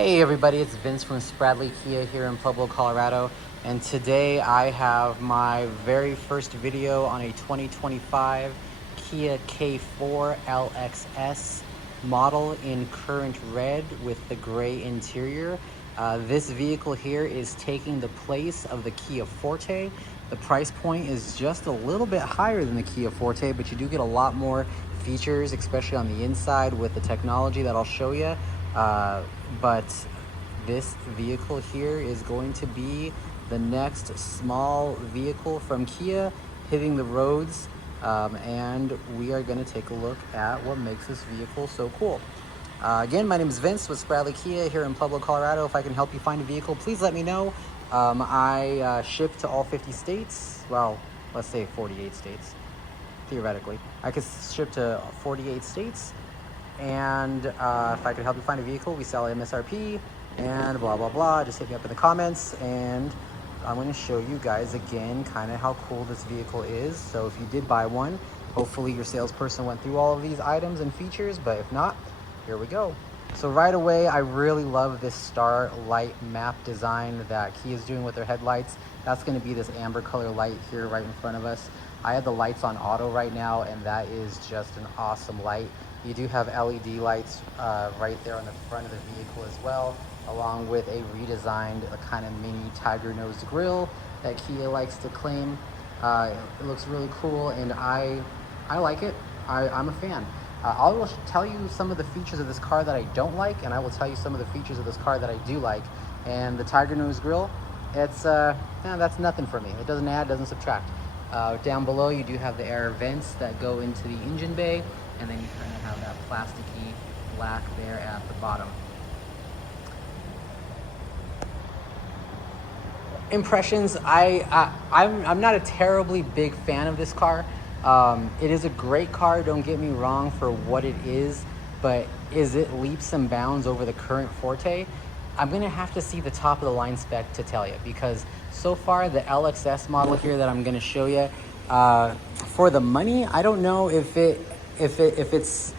Hey everybody, it's Vince from Spradley Kia here in Pueblo, Colorado. And today I have my very first video on a 2025 Kia K4 LXS model in current red with the gray interior. This vehicle here is taking the place of the Kia Forte. The price point is just a little bit higher than the Kia Forte, but you do get a lot more features, especially on the inside with the technology that I'll show you. But this vehicle here is going to be the next small vehicle from Kia hitting the roads, and we are going to take a look at what makes this vehicle so cool. Again, my name is Vince with Spradley Kia here in Pueblo, Colorado. If I can help you find a vehicle, please let me know. I ship to all 50 states. Well, let's say 48 states, theoretically. I could ship to 48 states. And if I could help you find a vehicle, we sell MSRP and blah, blah, blah. Just hit me up in the comments, and I'm going to show you guys again kind of how cool this vehicle is. So if you did buy one, hopefully your salesperson went through all of these items and features, but if not, here we go. So right away, I really love this star light map design that Kia is doing with their headlights. That's going to be this amber color light here right in front of us. I have the lights on auto right now, and that is just an awesome light. You do have LED lights right there on the front of the vehicle as well, along with a redesigned kind of mini tiger nose grille that Kia likes to claim. It looks really cool, and I like it. I'm a fan. I will tell you some of the features of this car that I don't like, and I will tell you some of the features of this car that I do like. And the tiger nose grille, it's that's nothing for me. It doesn't add, doesn't subtract. Down below, you do have the air vents that go into the engine bay, and then you kind of have that plasticky black there at the bottom. Impressions, I'm not a terribly big fan of this car. It is a great car, don't get me wrong, for what it is, but is it leaps and bounds over the current Forte? I'm gonna have to see the top of the line spec to tell you, because so far the LXS model here that I'm gonna show you, for the money, I don't know if it's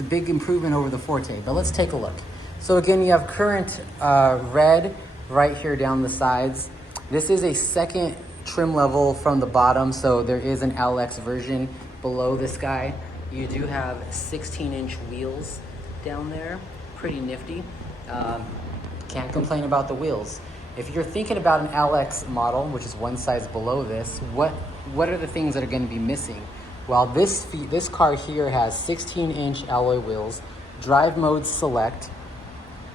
a big improvement over the Forte, but let's take a look. So again, you have current red right here down the sides. This is a second trim level from the bottom, so there is an LX version below this guy. You do have 16-inch wheels down there, pretty nifty. Can't complain about the wheels. If you're thinking about an LX model, which is one size below this, what are the things that are going to be missing? Well, this car here has 16-inch alloy wheels, drive mode select,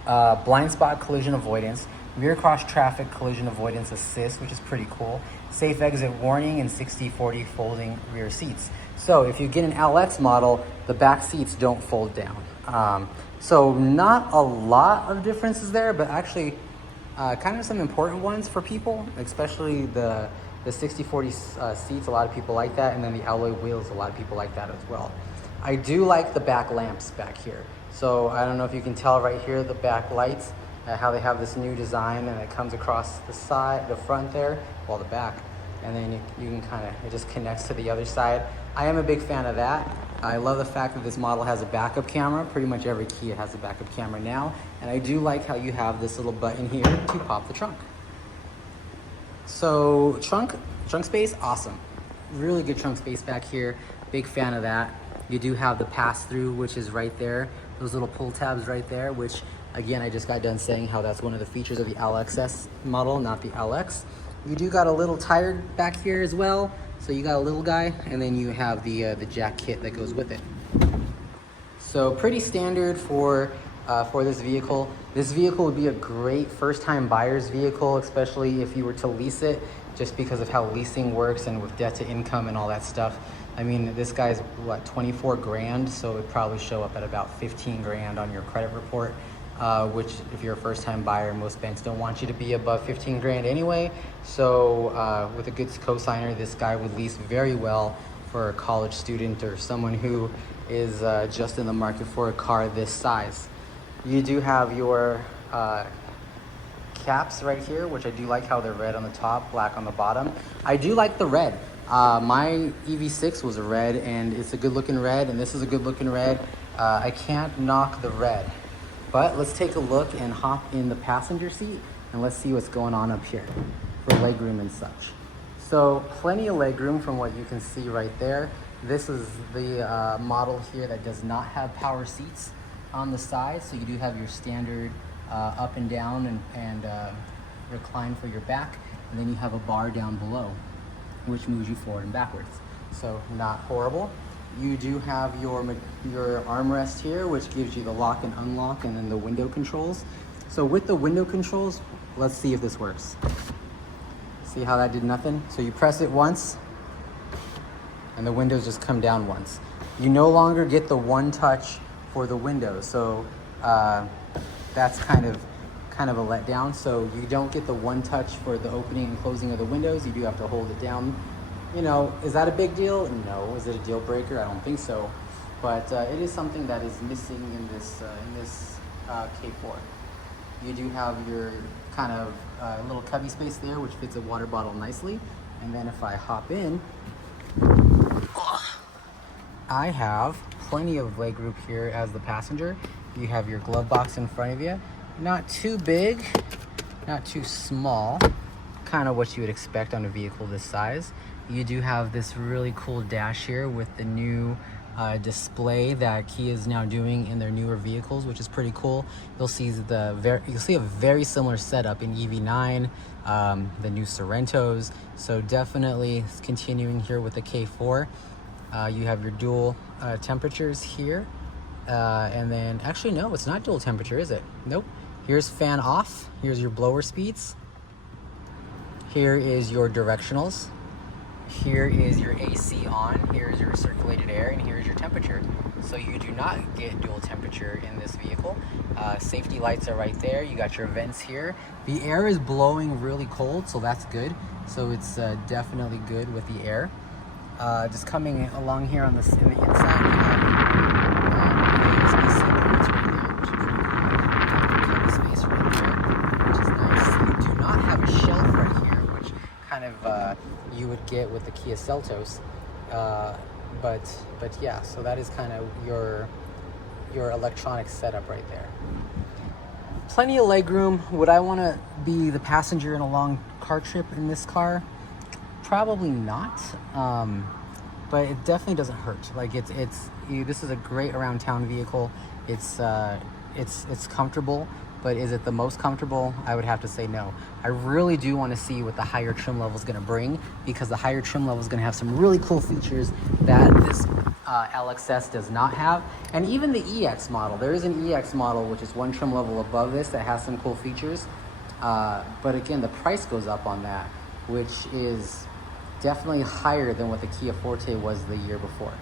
blind spot collision avoidance, rear cross traffic collision avoidance assist, which is pretty cool, safe exit warning, and 60/40 folding rear seats. So if you get an LX model, the back seats don't fold down. So not a lot of differences there, but actually kind of some important ones for people, especially the 60/40 seats. A lot of people like that, and then the alloy wheels, a lot of people like that as well. I do like the back lamps back here. So I don't know if you can tell right here, the back lights, how they have this new design, and it comes across the side, the front there, well, the back, and then you can kind of, it just connects to the other side. I am a big fan of that. I love the fact that this model has a backup camera. Pretty much every Kia has a backup camera now, and I do like how you have this little button here to pop the trunk. So trunk space, awesome. Really good trunk space back here. Big fan of that. You do have the pass-through, which is right there. Those little pull tabs right there, which again, I just got done saying how that's one of the features of the LXS model, not the LX. You do got a little tire back here as well. So you got a little guy, and then you have the jack kit that goes with it. So pretty standard for this vehicle. This vehicle would be a great first-time buyer's vehicle, especially if you were to lease it, just because of how leasing works and with debt to income and all that stuff. I mean, this guy's what, 24 grand, so it would probably show up at about 15 grand on your credit report, which if you're a first-time buyer, most banks don't want you to be above 15 grand anyway. So with a good cosigner, this guy would lease very well for a college student or someone who is just in the market for a car this size. You do have your caps right here, which I do like how they're red on the top, black on the bottom. I do like the red. My EV6 was a red, and it's a good looking red, and this is a good looking red. I can't knock the red. But let's take a look and hop in the passenger seat and let's see what's going on up here for legroom and such. So plenty of legroom from what you can see right there. This is the model here that does not have power seats on the side. So you do have your standard up and down and recline for your back. And then you have a bar down below, which moves you forward and backwards. So not horrible. You do have your armrest here, which gives you the lock and unlock, and then the window controls. So with the window controls, let's see if this works. See how that did nothing? So you press it once, and the windows just come down once. You no longer get the one touch for the windows, so that's kind of a letdown. So you don't get the one touch for the opening and closing of the windows. You do have to hold it down. You know, is that a big deal? No. Is it a deal breaker? I don't think so. But it is something that is missing in this K4. You do have your kind of little cubby space there, which fits a water bottle nicely. And then if I hop in, I have plenty of leg group here as the passenger. You have your glove box in front of you. Not too big, not too small. Kind of what you would expect on a vehicle this size. You do have this really cool dash here with the new display that Kia is now doing in their newer vehicles, which is pretty cool. You'll see a very similar setup in EV9, the new Sorrentos. So definitely continuing here with the K4. You have your dual temperatures here, and then actually no, it's not dual temperature, is it? Nope. Here's fan off. Here's your blower speeds. Here is your directionals. Here is your AC on, here's your circulated air, and here's your temperature. So you do not get dual temperature in this vehicle. Safety lights are right there. You got your vents here. The air is blowing really cold, so that's good. So it's definitely good with the air. Just coming along here on in the inside, you have USB-C ports right there, which is cool. Space right there, which is nice. You do not have a shelf right here, which kind of you would get with the Kia Seltos, but yeah, so that is kind of your electronic setup right there. Plenty of legroom. Would I want to be the passenger in a long car trip in this car? Probably not, but it definitely doesn't hurt. Like this is a great around town vehicle. It's comfortable. But is it the most comfortable? I would have to say no. I really do want to see what the higher trim level is going to bring, because the higher trim level is going to have some really cool features that this LXS does not have. And even the EX model, there is an EX model which is one trim level above this that has some cool features. But again, the price goes up on that, which is definitely higher than what the Kia Forte was the year before.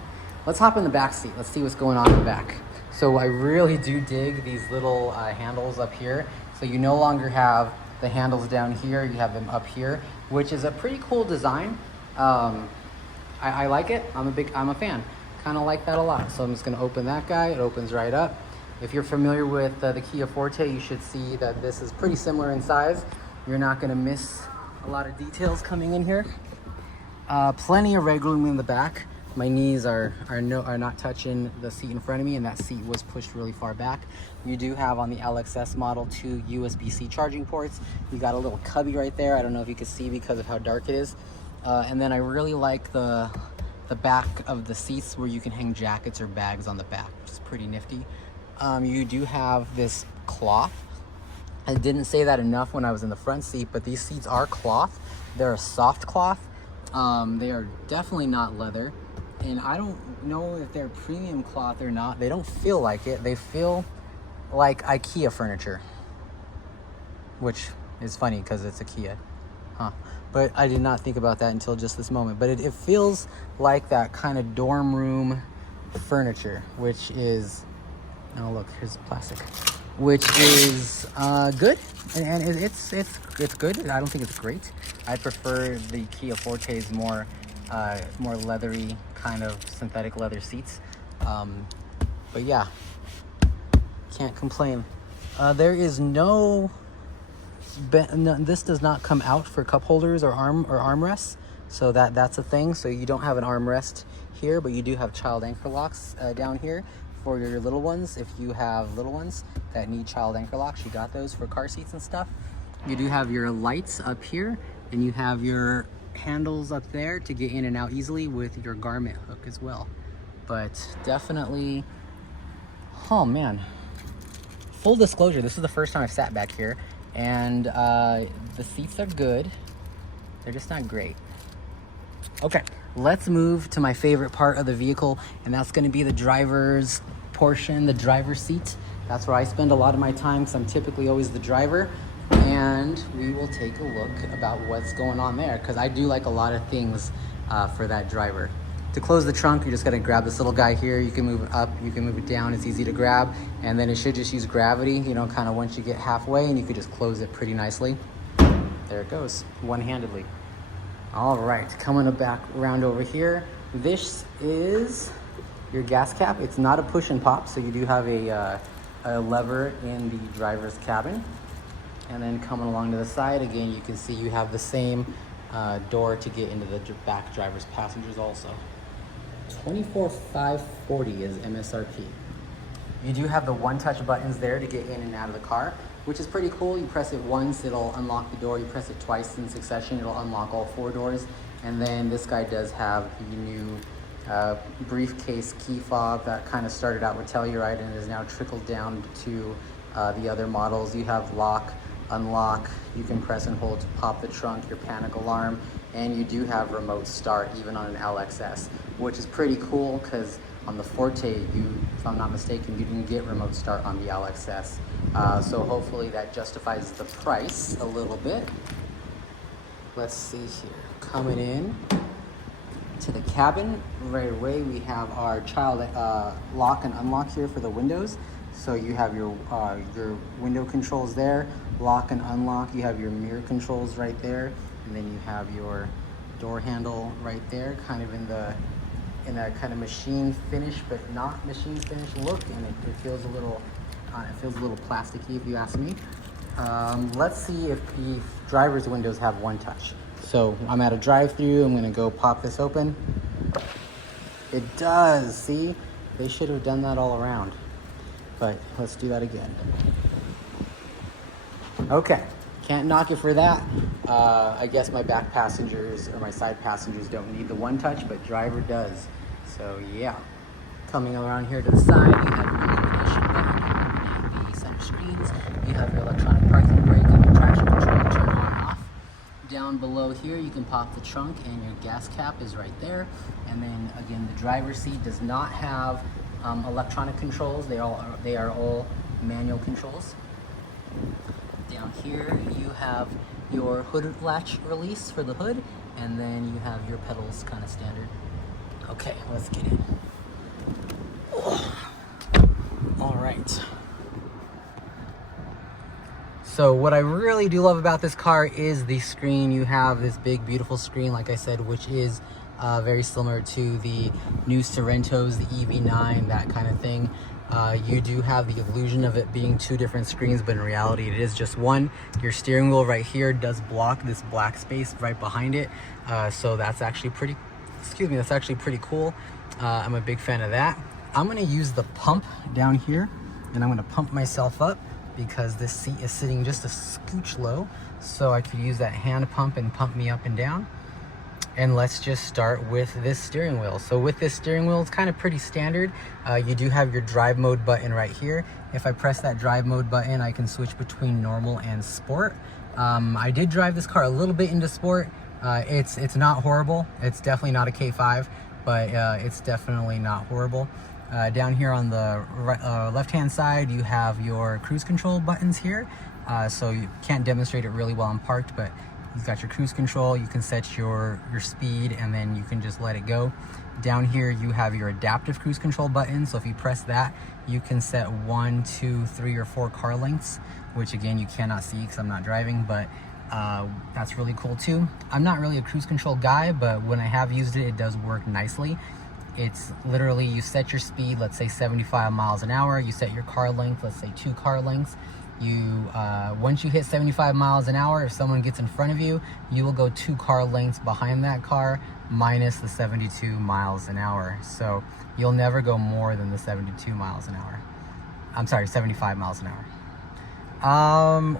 Let's hop in the back seat. Let's see what's going on in the back. So I really do dig these little handles up here. So you no longer have the handles down here, you have them up here, which is a pretty cool design. I like it. I'm a fan. Kind of like that a lot. So I'm just gonna open that guy. It opens right up. If you're familiar with the Kia Forte, you should see that this is pretty similar in size. You're not gonna miss a lot of details coming in here. Plenty of leg room in the back. My knees are not touching the seat in front of me, and that seat was pushed really far back. You do have on the LXS model 2 USB-C charging ports. You got a little cubby right there. I don't know if you can see because of how dark it is. And then I really like the back of the seats where you can hang jackets or bags on the back, which is pretty nifty. You do have this cloth. I didn't say that enough when I was in the front seat, but these seats are cloth. They're a soft cloth. They are definitely not leather. And I don't know if they're premium cloth or not. They don't feel like it. They feel like IKEA furniture, which is funny because it's a Kia. But I did not think about that until just this moment. But it feels like that kind of dorm room furniture, which is, oh look, here's plastic, which is good, and it's good. I don't think it's great. I prefer the Kia Forte's more leathery kind of synthetic leather seats. But yeah, can't complain. There is no, this does not come out for cup holders or armrests, so that's a thing. So you don't have an armrest here, but you do have child anchor locks down here for your little ones. If you have little ones that need child anchor locks, you got those for car seats and stuff. You do have your lights up here, and you have your handles up there to get in and out easily with your garment hook as well. But definitely, oh man, full disclosure, this is the first time I've sat back here, and the seats are good, they're just not great. Okay, let's move to my favorite part of the vehicle, and that's going to be the driver's portion, the driver's seat. That's where I spend a lot of my time because I'm typically always the driver. And we will take a look about what's going on there, because I do like a lot of things for that driver. To close the trunk, you're just gonna grab this little guy here. You can move it up, you can move it down, it's easy to grab. And then it should just use gravity, you know, kind of once you get halfway, and you could just close it pretty nicely. There it goes, one-handedly. All right, coming back around over here. This is your gas cap. It's not a push and pop, so you do have a lever in the driver's cabin. And then coming along to the side, again, you can see you have the same door to get into the back driver's passengers also. $24,540 is MSRP. You do have the one-touch buttons there to get in and out of the car, which is pretty cool. You press it once, it'll unlock the door. You press it twice in succession, it'll unlock all 4 doors. And then this guy does have the new briefcase key fob that kind of started out with Telluride and is now trickled down to the other models. You have lock, unlock, you can press and hold to pop the trunk, your panic alarm, and you do have remote start even on an LXS, which is pretty cool because on the Forte, if I'm not mistaken, you didn't get remote start on the LXS. So hopefully that justifies the price a little bit. Let's see here, coming in to the cabin right away, we have our child lock and unlock here for the windows. So you have your window controls there, lock and unlock. You have your mirror controls right there, and then you have your door handle right there, kind of in that kind of machine finish, but not machine finish look, and it feels a little plasticky if you ask me. Let's see if the driver's windows have one touch. So I'm at a drive-through. I'm gonna go pop this open. It does. See, they should have done that all around. But let's do that again. Okay, can't knock it for that. I guess my back passengers or my side passengers don't need the one touch, but driver does. So yeah. Coming around here to the side, you have your illumination button, illuminate the center screens. You have your electronic parking brake and your traction control, turn on and off. Down below here, you can pop the trunk and your gas cap is right there. And then again, the driver's seat does not have electronic controls. They are all manual controls. Down here you have your hood latch release for the hood, and then you have your pedals kind of standard. Okay, let's get in. All right. So what I really do love about this car is the screen. You have this big, beautiful screen, like I said, which is very similar to the new Sorrentos, the EV9, that kind of thing. You do have the illusion of it being 2 different screens, but in reality it is just one. Your steering wheel right here does block this black space right behind it. So that's actually pretty, that's actually pretty cool. I'm a big fan of that. I'm gonna use the pump down here, and I'm gonna pump myself up because this seat is sitting just a scooch low. So I could use that hand pump and pump me up and down. And let's just start with this steering wheel. So with this steering wheel, it's kind of pretty standard. You do have your drive mode button right here. If I press that drive mode button, I can switch between normal and sport. I did drive this car a little bit into sport. It's not horrible. It's definitely not a K5, but it's definitely not horrible. Down here on the left-hand side, you have your cruise control buttons here. So you can't demonstrate it really while I'm parked, but you've got your cruise control. You can set your speed, and then you can just let it go. Down here, you have your adaptive cruise control button. So if you press that, you can set 1, 2, 3, or 4 car lengths, which again, you cannot see because I'm not driving, but that's really cool too. I'm not really a cruise control guy, but when I have used it, it does work nicely. It's literally, you set your speed, let's say 75 miles an hour. You set your car length, let's say 2 car lengths. Once you hit 75 miles an hour, if someone gets in front of you, you will go 2 car lengths behind that car minus the 72 miles an hour. So you'll never go more than the 72 miles an hour. I'm sorry, 75 miles an hour.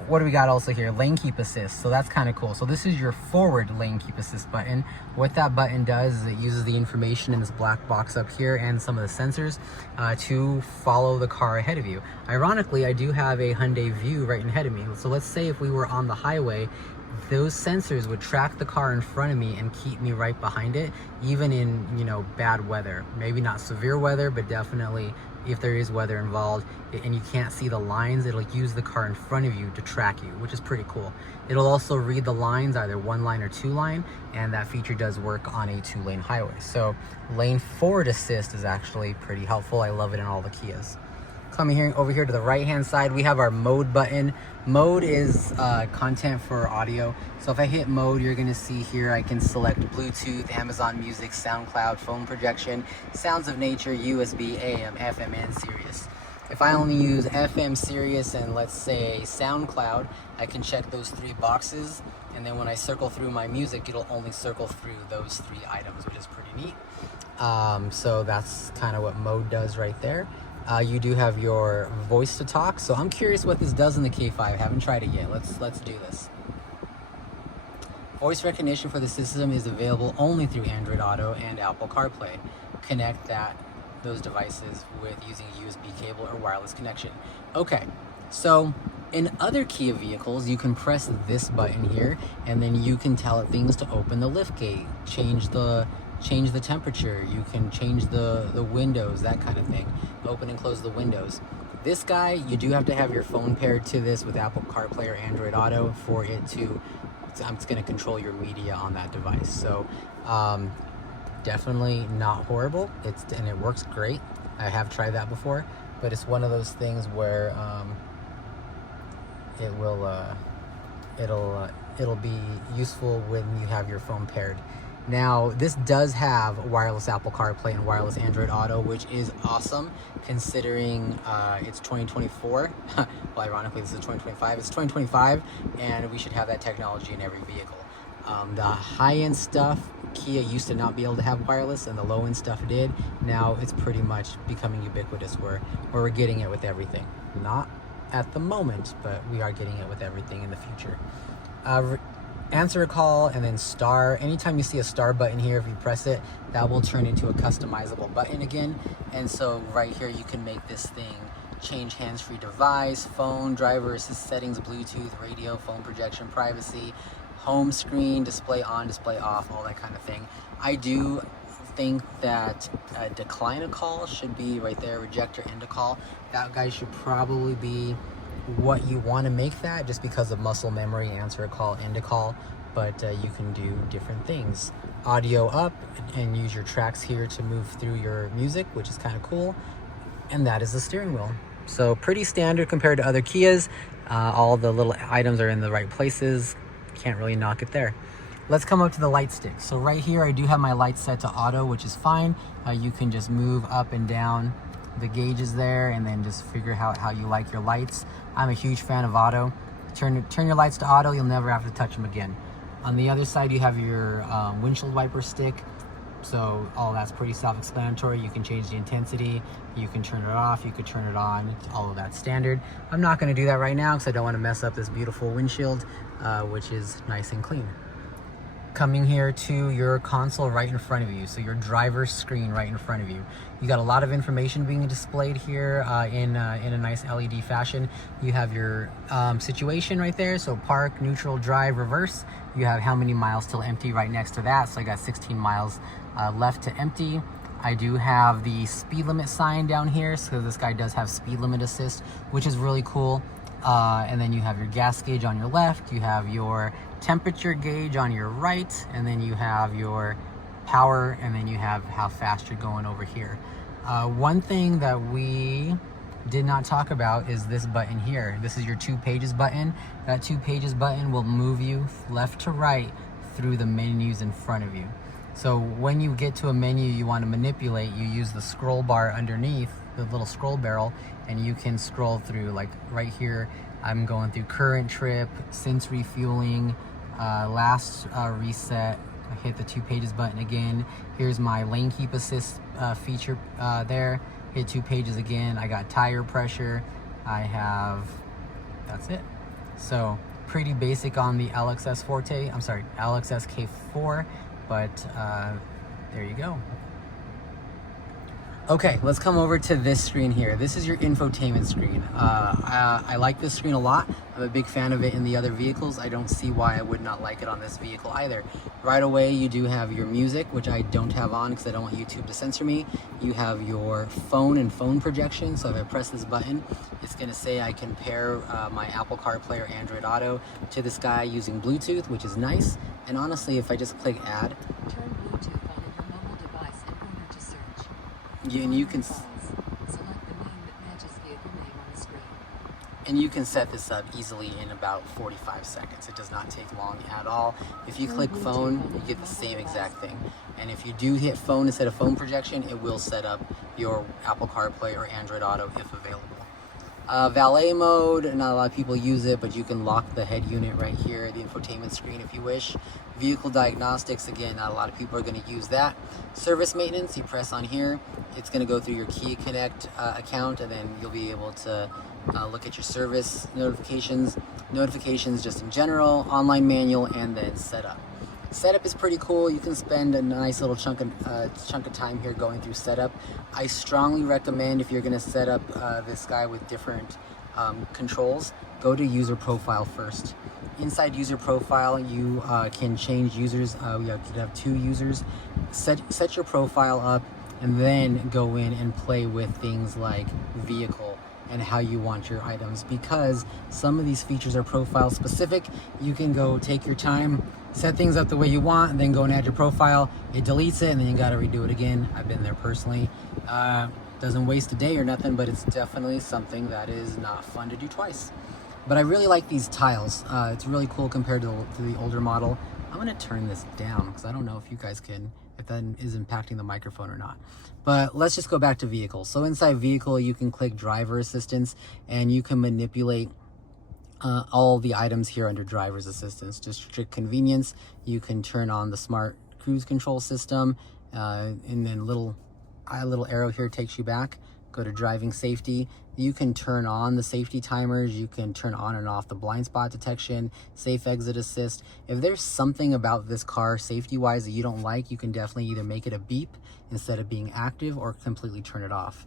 What do we got also here? Lane keep assist. So that's kind of cool. So this is your forward lane keep assist button. What that button does is it uses the information in this black box up here and some of the sensors to follow the car ahead of you. Ironically, I do have a Hyundai View right ahead of me. So let's say if we were on the highway, those sensors would track the car in front of me and keep me right behind it, even in, you know, bad weather. Maybe not severe weather, but definitely if there is weather involved and you can't see the lines, it'll use the car in front of you to track you, which is pretty cool. It'll also read the lines, either 1 line or 2 line, and that feature does work on a 2-lane highway. So lane forward assist is actually pretty helpful. I love it in all the Kias. Coming here over here to the right hand side, we have our mode button. Mode is content for audio. So if I hit mode, you're gonna see here I can select Bluetooth, Amazon Music, SoundCloud, phone projection, sounds of nature, USB, AM, FM, and Sirius. If I only use FM, Sirius, and let's say SoundCloud, I can check those 3 boxes, and then when I circle through my music, it'll only circle through those 3 items, which is pretty neat. So that's kind of what mode does right there. You do have your voice to talk. So I'm curious what this does in the K5. I haven't tried it yet. Let's do this. Voice recognition for the system is available only through Android Auto and Apple CarPlay. Connect those devices with using a USB cable or wireless connection. Okay, so in other Kia vehicles, you can press this button here, and then you can tell it things to open the lift gate, change the temperature, you can change the windows, that kind of thing, open and close the windows. This guy, you do have to have your phone paired to this with Apple CarPlay or Android Auto for it to, it's going to control your media on that device. So definitely not horrible, and it works great. I have tried that before, but it's one of those things where it'll be useful when you have your phone paired. Now, this does have wireless Apple CarPlay and wireless Android Auto, which is awesome considering it's 2024. Well, ironically, this is 2025. It's 2025, and we should have that technology in every vehicle. The high-end stuff, Kia used to not be able to have wireless, and the low-end stuff did. Now, it's pretty much becoming ubiquitous where we're getting it with everything. Not at the moment, but we are getting it with everything in the future. Answer a call and then star. Anytime you see a star button here, if you press it, that will turn into a customizable button again. And so right here, you can make this thing change hands-free device, phone, driver assist settings, Bluetooth, radio, phone projection, privacy, home screen, display on, display off, all that kind of thing. I do think that decline a call should be right there, reject or end a call. That guy should probably be what you want to make that, just because of muscle memory, answer a call, end a call, but you can do different things. Audio up and use your tracks here to move through your music, which is kind of cool. And that is the steering wheel. So pretty standard compared to other Kias. All the little items are in the right places. Can't really knock it there. Let's come up to the light stick. So right here, I do have my lights set to auto, which is fine. You can just move up and down the gauges there and then just figure out how you like your lights. I'm a huge fan of auto. Turn your lights to auto, you'll never have to touch them again. On the other side, you have your windshield wiper stick. So all that's pretty self-explanatory. You can change the intensity, you can turn it off, you could turn it on, all of that standard. I'm not gonna do that right now because I don't want to mess up this beautiful windshield, which is nice and clean. Coming here to your console right in front of you, so your driver's screen right in front of you. You got a lot of information being displayed here in a nice LED fashion. You have your situation right there, so park, neutral, drive, reverse. You have how many miles till empty right next to that, so I got 16 miles left to empty. I do have the speed limit sign down here, so this guy does have speed limit assist, which is really cool. And then you have your gas gauge on your left, you have your temperature gauge on your right, and then you have your power, and then you have how fast you're going over here. One thing that we did not talk about is this button here. This is your 2 pages button. That 2 pages button will move you left to right through the menus in front of you. So when you get to a menu you want to manipulate, you use the scroll bar underneath, the little scroll barrel, and you can scroll through. Like right here, I'm going through current trip, since refueling, last reset. I hit the 2 pages button again. Here's my lane keep assist feature there. Hit 2 pages again. I got tire pressure. That's it. So pretty basic on the LXS Forte. I'm sorry, LXS K4, but there you go. Okay, let's come over to this screen here. This is your infotainment screen. I like this screen a lot. I'm a big fan of it in the other vehicles. I don't see why I would not like it on this vehicle either. Right away, you do have your music, which I don't have on because I don't want YouTube to censor me. You have your phone and phone projection. So if I press this button, it's gonna say I can pair my Apple CarPlay or Android Auto to this guy using Bluetooth, which is nice. And honestly, if I just click add, turn Bluetooth on in your mobile device and enter to search. and you can Select the name that matches vehicle name on the screen. And you can set this up easily in about 45 seconds. It does not take long at all. If you click phone, you get the same exact thing. And if you do hit phone instead of phone projection, it will set up your Apple CarPlay or Android Auto if available. Valet mode, not a lot of people use it, but you can lock the head unit right here, the infotainment screen if you wish. Vehicle diagnostics, again, not a lot of people are going to use that. Service maintenance, you press on here, it's going to go through your Kia Connect account, and then you'll be able to look at your service notifications just in general, online manual, and then setup. Setup is pretty cool. You can spend a nice little chunk of time here going through setup. I strongly recommend, if you're going to set up this guy with different controls, go to user profile first. Inside user profile, you can change users. You have 2 users. Set your profile up, and then go in and play with things like vehicle and how you want your items, because some of these features are profile specific. You can go take your time, set things up the way you want, and then go and add your profile. It deletes it, and then you got to redo it again. I've been there personally. Doesn't waste a day or nothing, but it's definitely something that is not fun to do twice. But I really like these tiles. It's really cool compared to the older model. I'm gonna turn this down because I don't know if you guys can, if that is impacting the microphone or not. But let's just go back to vehicle. So inside vehicle, you can click driver assistance, and you can manipulate all the items here under driver's assistance. Just strict convenience, you can turn on the smart cruise control system, and then little arrow here takes you back. Go to driving safety. You can turn on the safety timers. You can turn on and off the blind spot detection, safe exit assist. If there's something about this car safety wise that you don't like, you can definitely either make it a beep instead of being active, or completely turn it off.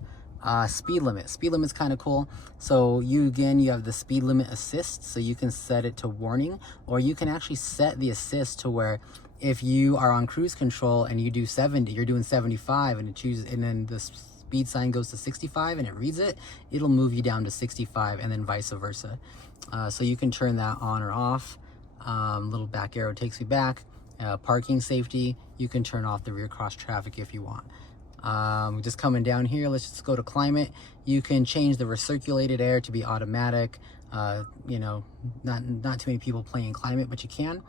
Speed limit's kind of cool. So you have the speed limit assist, so you can set it to warning, or you can actually set the assist to where if you are on cruise control and you do 70, you're doing 75, and then the speed sign goes to 65 and it reads it, it'll move you down to 65, and then vice versa. So you can turn that on or off. Little back arrow takes me back. Parking safety, you can turn off the rear cross traffic if you want. Just coming down here, let's just go to climate. You can change the recirculated air to be automatic. You know, not too many people playing climate, but you can.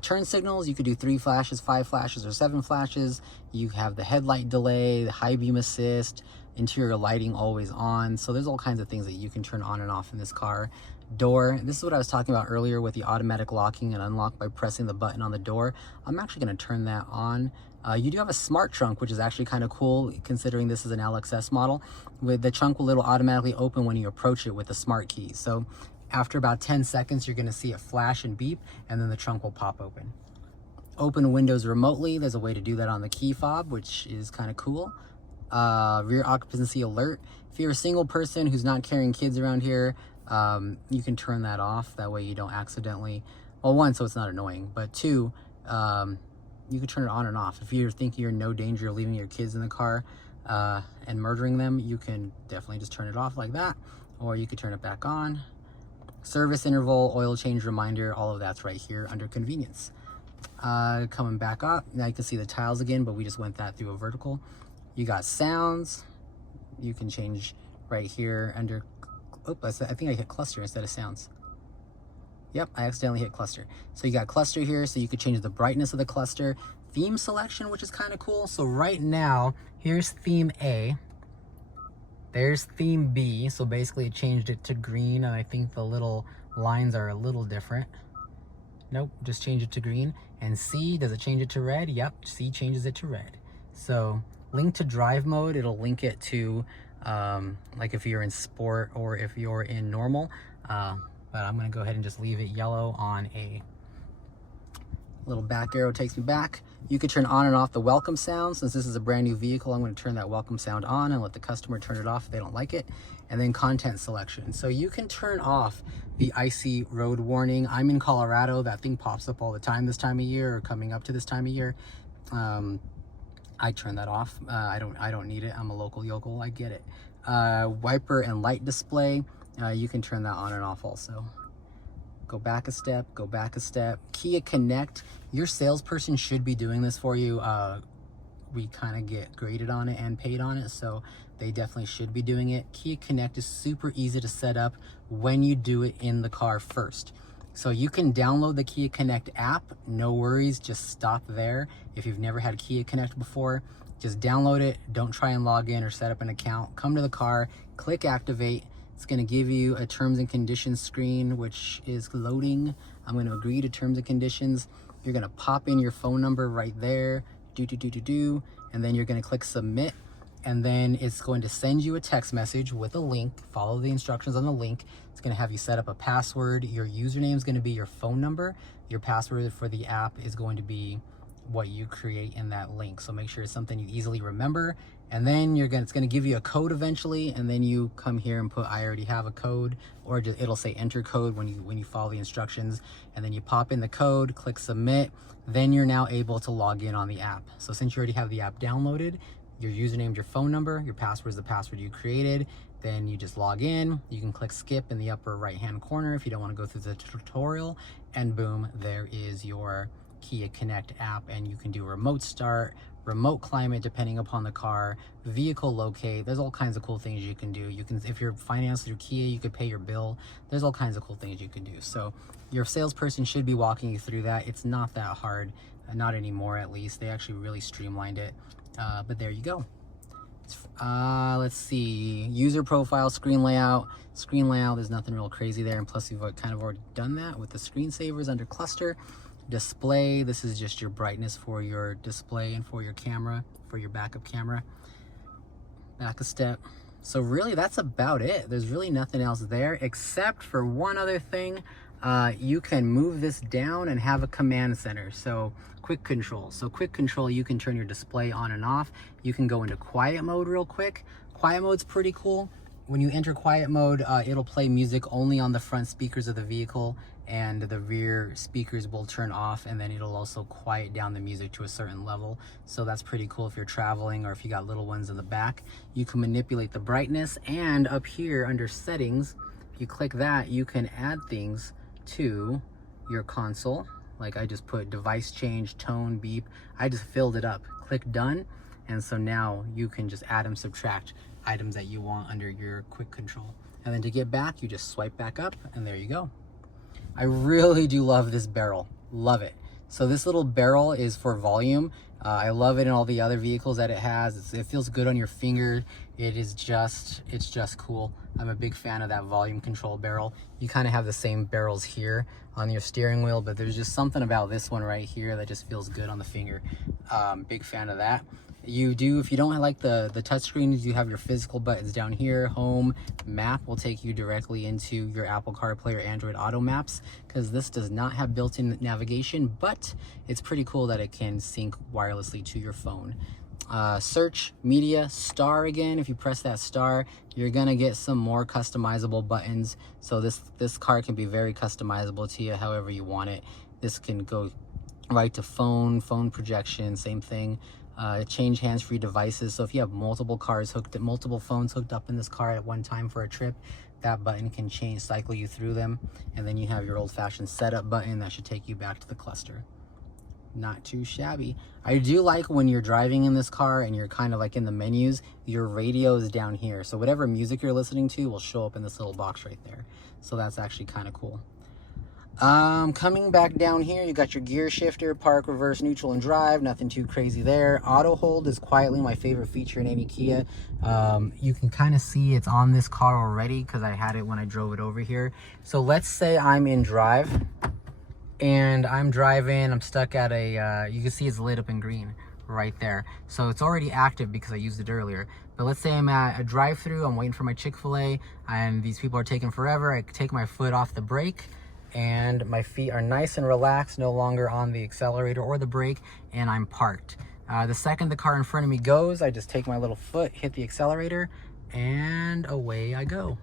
Turn signals, you could do 3 flashes, 5 flashes, or 7 flashes. You have the headlight delay, the high beam assist, interior lighting always on. So there's all kinds of things that you can turn on and off in this car. Door, this is what I was talking about earlier with the automatic locking and unlock by pressing the button on the door. I'm actually going to turn that on. You do have a smart trunk, which is actually kind of cool considering this is an LXS model. With the trunk will automatically open when you approach it with the smart key. So after about 10 seconds, you're going to see it flash and beep, and then the trunk will pop open. Open windows remotely. There's a way to do that on the key fob, which is kind of cool. Rear occupancy alert. If you're a single person who's not carrying kids around here, you can turn that off. That way you don't accidentally, well, 1, so it's not annoying, but 2, you can turn it on and off. If you're thinking you're in no danger of leaving your kids in the car and murdering them, you can definitely just turn it off like that, or you could turn it back on. Service interval, oil change reminder, all of that's right here under convenience. Coming back up, now you can see the tiles again, but we just went that through a vertical. You got sounds, you can change right here under, I think I hit cluster instead of sounds. Yep, I accidentally hit cluster. So you got cluster here, so you could change the brightness of the cluster. Theme selection, which is kind of cool. So right now, here's theme A. There's theme B, so basically it changed it to green, and I think the little lines are a little different. Nope, just change it to green. And C, does it change it to red? Yep, C changes it to red. So link to drive mode, it'll link it to like if you're in sport or if you're in normal. But I'm gonna go ahead and just leave it yellow on a little back arrow takes me back. You could turn on and off the welcome sound. Since this is a brand new vehicle, I'm going to turn that welcome sound on and let the customer turn it off if they don't like it. And then content selection. So you can turn off the icy road warning. I'm in Colorado. That thing pops up all the time this time of year, or coming up to this time of year. I turn that off. I don't need it. I'm a local yokel. I get it. Wiper and light display. You can turn that on and off also. Go back a step, go back a step. Kia Connect, your salesperson should be doing this for you. We kind of get graded on it and paid on it, so they definitely should be doing it. Kia Connect is super easy to set up when you do it in the car first. So you can download the Kia Connect app, no worries, just stop there. If you've never had Kia Connect before, just download it, don't try and log in or set up an account. Come to the car, click activate. It's going to give you a terms and conditions screen, which is loading. I'm going to agree to terms and conditions. You're going to pop in your phone number right there, and then you're going to click submit. And then it's going to send you a text message with a link. Follow the instructions on the link. It's going to have you set up a password. Your username is going to be your phone number. Your password for the app is going to be what you create in that link. So make sure it's something you easily remember. And then it's going to give you a code eventually, and then you come here and put I already have a code, or it'll say enter code when you follow the instructions, and then you pop in the code, click submit. Then you're now able to log in on the app. So since you already have the app downloaded, your username is your phone number, your password is the password you created, then you just log in. You can click skip in the upper right hand corner if you don't want to go through the tutorial, and boom, there is your Kia Connect app. And you can do remote start, remote climate depending upon the car, vehicle locate. There's all kinds of cool things you can do. You can, if you're financed through Kia, you could pay your bill. There's all kinds of cool things you can do. So your salesperson should be walking you through that. It's not that hard, not anymore at least. They actually really streamlined it. But there you go. Let's see, user profile, screen layout. Screen layout, there's nothing real crazy there, and plus we've kind of already done that with the screensavers under cluster. Display, this is just your brightness for your display and for your camera, for your backup camera. Back a step. So really that's about it. There's really nothing else there except for one other thing. You can move this down and have a command center. So quick control. So quick control, you can turn your display on and off. You can go into quiet mode real quick. Quiet mode's pretty cool. When you enter quiet mode, it'll play music only on the front speakers of the vehicle, and the rear speakers will turn off, and then it'll also quiet down the music to a certain level. So that's pretty cool if you're traveling or if you got little ones in the back. You can manipulate the brightness, and up here under settings, if you click that, you can add things to your console. Like I just put device change, tone, beep. I just filled it up. Click done, and so now you can just add and subtract items that you want under your quick control. And then to get back, you just swipe back up, and there you go. I really do love this barrel. Love it. So this little barrel is for volume. I love it in all the other vehicles that it has. It feels good on your finger. It's just cool. I'm a big fan of that volume control barrel. You kind of have the same barrels here on your steering wheel, but there's just something about this one right here that just feels good on the finger. Big fan of that. You do, if you don't like the touch screens, you have your physical buttons down here. Home, map will take you directly into your Apple CarPlay or Android Auto Maps, because this does not have built-in navigation, but it's pretty cool that it can sync wirelessly to your phone. Search, media, star again. If you press that star, you're gonna get some more customizable buttons. So this car can be very customizable to you however you want it. This can go right to phone projection, same thing. Change hands-free devices. So if you have multiple phones hooked up in this car at one time for a trip, that button can cycle you through them. And then you have your old-fashioned setup button that should take you back to the cluster. Not too shabby. I do like when you're driving in this car and you're kind of like in the menus, your radio is down here. So whatever music you're listening to will show up in this little box right there. So that's actually kind of cool. Coming back down here, you got your gear shifter, park, reverse, neutral, and drive. Nothing too crazy there. Auto hold is quietly my favorite feature in any Kia. You can kind of see it's on this car already because I had it when I drove it over here. So let's say I'm in drive and I'm driving, I'm stuck at a, you can see it's lit up in green right there. So it's already active because I used it earlier. But let's say I'm at a drive-through, I'm waiting for my Chick-fil-A, and these people are taking forever. I take my foot off the brake, and my feet are nice and relaxed, no longer on the accelerator or the brake, and I'm parked. The second the car in front of me goes, I just take my little foot, hit the accelerator, and away I go.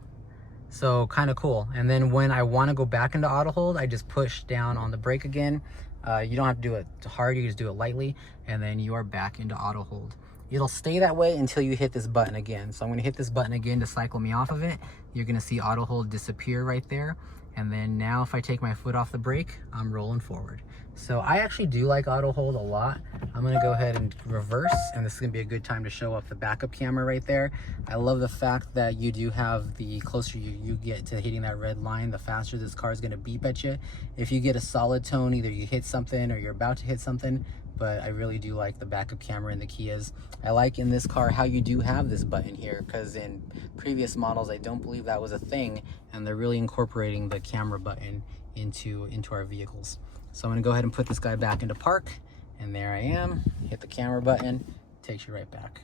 So kind of cool. And then when I want to go back into auto hold, I just push down on the brake again. You don't have to do it hard, you just do it lightly, and then you are back into auto hold. It'll stay that way until you hit this button again. So I'm going to hit this button again to cycle me off of it. You're going to see auto hold disappear right there. And then now if I take my foot off the brake, I'm rolling forward. So I actually do like auto hold a lot. I'm gonna go ahead and reverse, and this is gonna be a good time to show off the backup camera right there. I love the fact that you do have the closer you get to hitting that red line, the faster this car is gonna beep at you. If you get a solid tone, either you hit something or you're about to hit something, but I really do like the backup camera in the Kias. I like in this car how you do have this button here, because in previous models I don't believe that was a thing, and they're really incorporating the camera button into our vehicles. So I'm gonna go ahead and put this guy back into park, and there I am. Hit the camera button, takes you right back.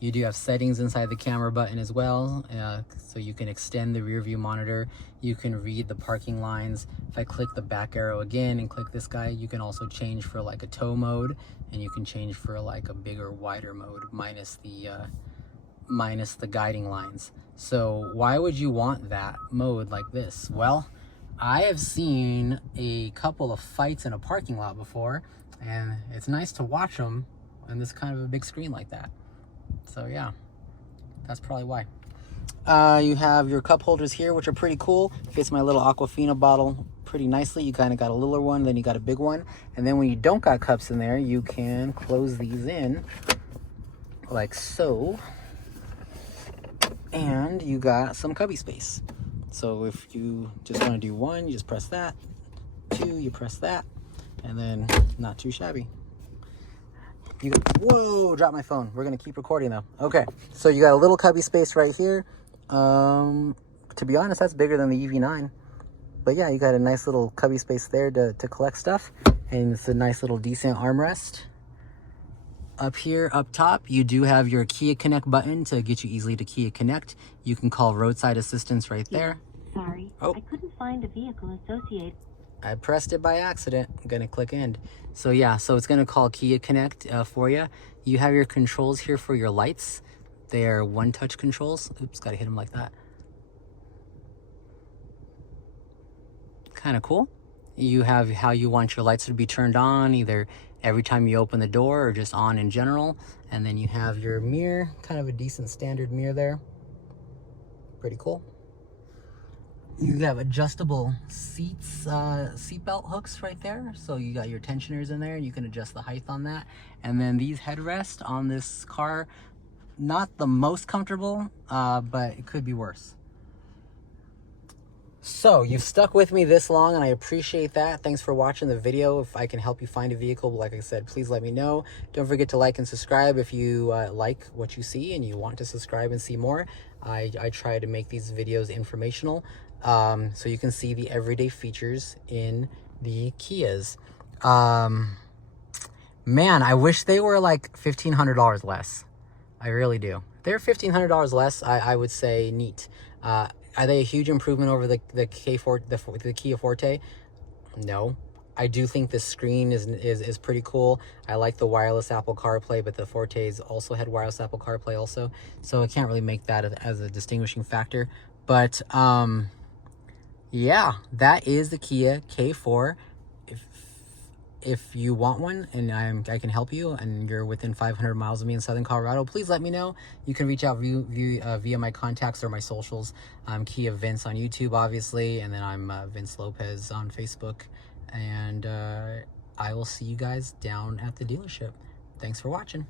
You do have settings inside the camera button as well, so you can extend the rear view monitor. You can read the parking lines. If I click the back arrow again and click this guy, you can also change for like a tow mode, and you can change for like a bigger, wider mode, minus the guiding lines. So why would you want that mode like this? Well, I have seen a couple of fights in a parking lot before, and it's nice to watch them on this kind of a big screen like that. So yeah, that's probably why. You have your cup holders here, which are pretty cool. Fits my little Aquafina bottle pretty nicely. You kind of got a littler one, then you got a big one. And then when you don't got cups in there, you can close these in like so. And you got some cubby space. So if you just want to do one, you just press that. Two, you press that. And then not too shabby. Whoa, dropped my phone. We're gonna keep recording though. Okay, so you got a little cubby space right here. To be honest, that's bigger than the EV9. But yeah, you got a nice little cubby space there to collect stuff. And it's a nice little decent armrest. Up here, up top, you do have your Kia Connect button to get you easily to Kia Connect. You can call roadside assistance right there. Sorry, I couldn't find a vehicle associated. I pressed it by accident. I'm gonna click end. So yeah, so it's gonna call Kia Connect for you. You have your controls here for your lights. They are one-touch controls. Oops, gotta hit them like that. Kind of cool. You have how you want your lights to be turned on, either every time you open the door or just on in general. And then you have your mirror, kind of a decent standard mirror there. Pretty cool. You have adjustable seats, seatbelt hooks right there. So you got your tensioners in there, and you can adjust the height on that. And then these headrests on this car, not the most comfortable, but it could be worse. So you've stuck with me this long, and I appreciate that. Thanks for watching the video. If I can help you find a vehicle, like I said, please let me know. Don't forget to like and subscribe if you like what you see and you want to subscribe and see more. I try to make these videos informational, so you can see the everyday features in the Kias. Man, I wish they were like $1,500 less. I really do. If they're $1,500 less, I would say neat. Are they a huge improvement over the K4, the Kia Forte? No. I do think the screen is pretty cool. I like the wireless Apple CarPlay, but the Fortes also had wireless Apple CarPlay also. So I can't really make that as a distinguishing factor. But yeah, that is the Kia K4. If you want one and I can help you and you're within 500 miles of me in Southern Colorado, please let me know. You can reach out via my contacts or my socials. I'm Kia Vince on YouTube, obviously, and then I'm Vince Lopez on Facebook. And I will see you guys down at the dealership. Thanks for watching.